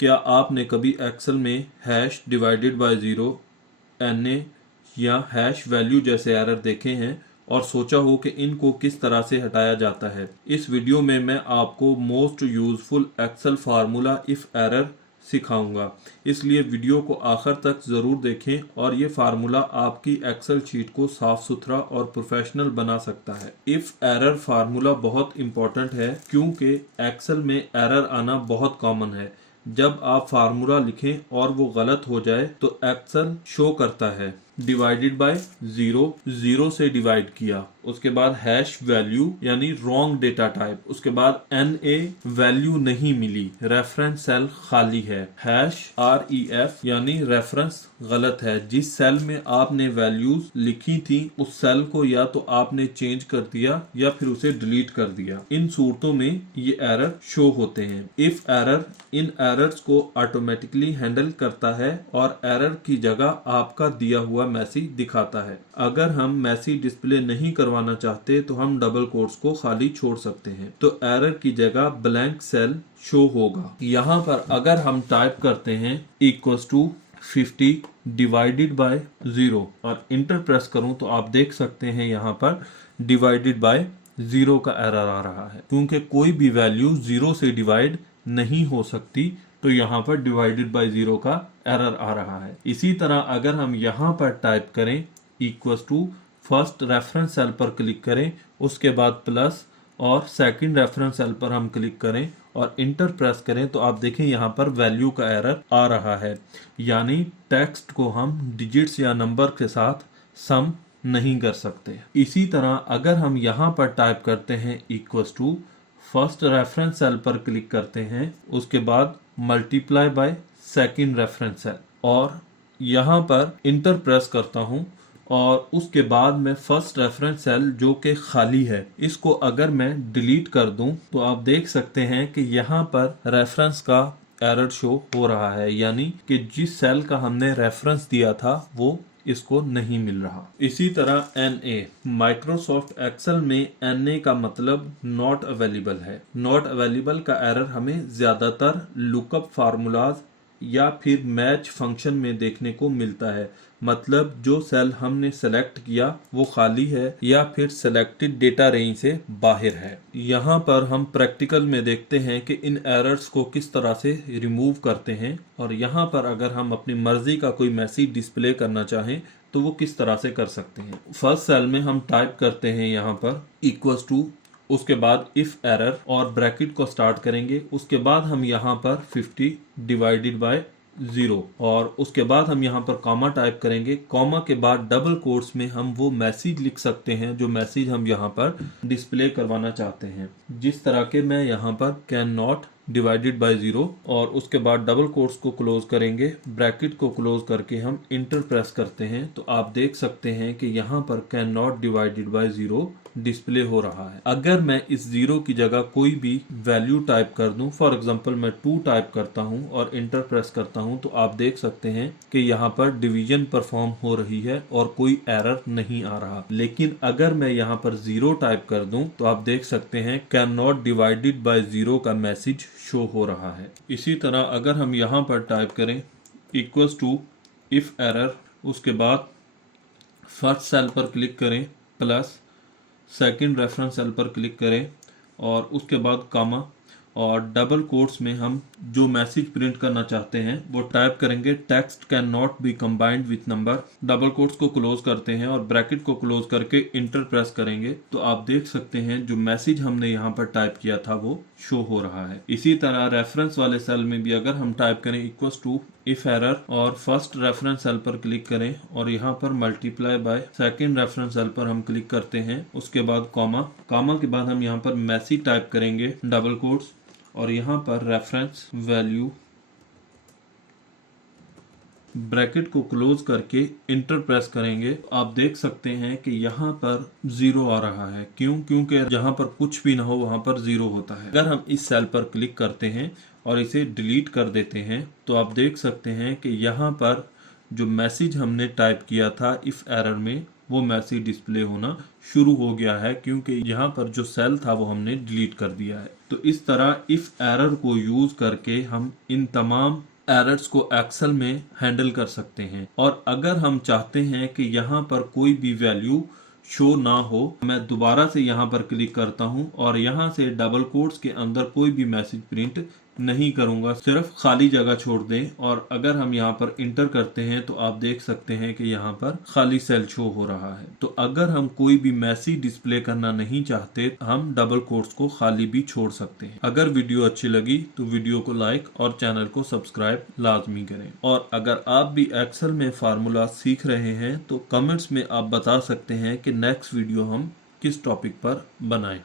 क्या आपने कभी एक्सेल में hash divided by zero, NA या हैश वैल्यू जैसे एरर देखे हैं और सोचा हो कि इनको किस तरह से हटाया जाता है? इस वीडियो में मैं आपको most useful Excel formula if error सिखाऊंगा, इसलिए वीडियो को आखिर तक ज़रूर देखें और ये फार्मूला आपकी एक्सेल शीट को साफ सुथरा और प्रोफेशनल बना सकता है। इफ एरर फार्मूला बहुत इंपॉर्टेंट है क्योंकि एक्सेल में एरर आना बहुत कॉमन है। जब आप फार्मूला लिखें और वो गलत हो जाए तो एक्सेल शो करता है डिवाइडेड बाय ज़ीरो, ज़ीरो से डिवाइड किया, उसके बाद हैश वैल्यू यानी रॉन्ग डेटा टाइप, उसके बाद NA वैल्यू नहीं मिली, रेफरेंस सेल खाली है, हैश REF यानी रेफरेंस गलत है, जिस सेल में आपने वैल्यूज लिखी थी उस सेल को या तो आपने चेंज कर दिया या फिर उसे डिलीट कर दिया। इन सूरतों में ये एरर शो होते हैं। इफ एरर इन एरर्स को ऑटोमेटिकली हैंडल करता है और एरर की जगह आपका दिया हुआ मैसेज दिखाता है। अगर हम मैसेज डिस्प्ले नहीं करवाना चाहते तो हम डबल कोट्स को खाली छोड़ सकते हैं, तो एरर की जगह ब्लैंक सेल शो होगा। यहाँ पर अगर हम टाइप करते हैं इक्वल्स टू 50 डिवाइडेड बाय 0 और इंटर प्रेस करूं तो आप देख सकते हैं यहाँ पर डिवाइडेड बाय 0 का एरर आ रहा है, क्योंकि कोई भी वैल्यू 0 से डिवाइड नहीं हो सकती, तो यहाँ पर डिवाइडेड बाय 0 का एरर आ रहा है। इसी तरह अगर हम यहाँ पर टाइप करें equals to first reference cell पर क्लिक करें, उसके बाद प्लस और सेकंड रेफरेंस सेल पर हम क्लिक करें और इंटर प्रेस करें तो आप देखें यहाँ पर वैल्यू का एरर आ रहा है, यानी टेक्स्ट को हम डिजिट्स या नंबर के साथ सम नहीं कर सकते। इसी तरह अगर हम यहाँ पर टाइप करते हैं equals to first reference cell पर क्लिक करते हैं, उसके बाद multiply by second reference cell और यहाँ पर इंटर प्रेस करता हूँ और उसके बाद मैं फर्स्ट रेफरेंस सेल जो कि खाली है इसको अगर मैं डिलीट कर दूं तो आप देख सकते हैं कि यहाँ पर रेफरेंस का एरर शो हो रहा है, यानी कि जिस सेल का हमने रेफरेंस दिया था वो इसको नहीं मिल रहा। इसी तरह NA, माइक्रोसॉफ्ट एक्सेल में NA का मतलब नॉट अवेलेबल है। नॉट अवेलेबल का एरर हमें ज्यादातर लुकअप फार्मूलाज या फिर मैच फंक्शन में देखने को मिलता है, मतलब जो सेल हमने सेलेक्ट किया वो खाली है या फिर सेलेक्टेड डेटा रेंज से बाहर है। यहाँ पर हम प्रैक्टिकल में देखते हैं कि इन एरर्स को किस तरह से रिमूव करते हैं और यहाँ पर अगर हम अपनी मर्जी का कोई मैसेज डिस्प्ले करना चाहें तो वो किस तरह से कर सकते हैं। फर्स्ट सेल में हम टाइप करते हैं यहाँ पर इक्वल्स टू, उसके बाद इफ एरर और ब्रैकेट को स्टार्ट करेंगे, उसके बाद हम यहाँ पर 50 डिवाइडेड बाय 0 और उसके बाद हम यहाँ पर कॉमा टाइप करेंगे। कॉमा के बाद डबल कोट्स में हम वो मैसेज लिख सकते हैं जो मैसेज हम यहाँ पर डिस्प्ले करवाना चाहते हैं, जिस तरह के मैं यहाँ पर कैन नॉट डिवाइडेड बाय 0 और उसके बाद डबल कोट्स को क्लोज करेंगे, ब्रैकेट को क्लोज करके हम इंटर प्रेस करते हैं तो आप देख सकते हैं कि यहाँ पर can not divided by 0 display हो रहा है। अगर मैं इस 0 की जगह कोई भी वैल्यू टाइप कर दूं, फॉर एग्जांपल मैं 2 टाइप करता हूं और इंटर प्रेस करता हूं तो आप देख सकते हैं कि यहाँ पर डिवीजन परफॉर्म हो रही है और कोई एरर नहीं आ रहा। लेकिन अगर मैं यहाँ पर 0 टाइप कर दूं तो आप देख सकते हैं कैन नॉट डिवाइडेड बाय 0 का मैसेज शो हो रहा है। इसी तरह अगर हम यहाँ पर टाइप करें इक्वल्स टू इफ एरर, उसके बाद फर्स्ट सेल पर क्लिक करें प्लस सेकंड रेफरेंस सेल पर क्लिक करें और उसके बाद कॉमा और डबल कोट्स में हम जो मैसेज प्रिंट करना चाहते हैं वो टाइप करेंगे text can not be combined with number, double quotes को क्लोज करते हैं और ब्रैकेट को क्लोज करके इंटर प्रेस करेंगे तो आप देख सकते हैं जो मैसेज हमने यहाँ पर टाइप किया था वो शो हो रहा है। इसी तरह रेफरेंस वाले सेल में भी अगर हम टाइप करें इक्वल्स टू इफ एरर और फर्स्ट रेफरेंस सेल पर क्लिक करें और यहाँ पर multiply by second reference cell पर हम क्लिक करते हैं, उसके बाद कॉमा, कॉमा के बाद हम यहाँ पर मैसेज टाइप करेंगे डबल कोट्स और यहाँ पर रेफरेंस वैल्यू, ब्रैकेट को क्लोज करके इंटर प्रेस करेंगे। आप देख सकते हैं कि यहाँ पर 0 आ रहा है। क्यों? क्योंकि जहाँ पर कुछ भी ना हो वहाँ पर 0 होता है। अगर हम इस सेल पर क्लिक करते हैं और इसे डिलीट कर देते हैं तो आप देख सकते हैं कि यहाँ पर जो मैसेज हमने टाइप किया था इफ एरर में वो मैसेज डिस्प्ले होना शुरू हो गया है, क्योंकि यहाँ पर जो सेल था वो हमने डिलीट कर दिया है। तो इस तरह इफ एरर को यूज करके हम इन तमाम एरर्स को एक्सेल में हैंडल कर सकते हैं। और अगर हम चाहते हैं कि यहाँ पर कोई भी वैल्यू शो ना हो, मैं दोबारा से यहाँ पर क्लिक करता हूँ और यहाँ से डबल कोट्स के अंदर कोई भी मैसेज प्रिंट नहीं करूंगा, सिर्फ खाली जगह छोड़ दें। और अगर हम यहाँ पर इंटर करते हैं तो आप देख सकते हैं कि यहाँ पर खाली सेल शो हो रहा है। तो अगर हम कोई भी मैसेज डिस्प्ले करना नहीं चाहते, हम डबल कोट्स को खाली भी छोड़ सकते हैं। अगर वीडियो अच्छी लगी तो वीडियो को लाइक और चैनल को सब्सक्राइब लाजमी करें। और अगर आप भी एक्सेल में फार्मूला सीख रहे हैं तो कमेंट्स में आप बता सकते हैं कि नेक्स्ट वीडियो हम किस टॉपिक पर बनाएं।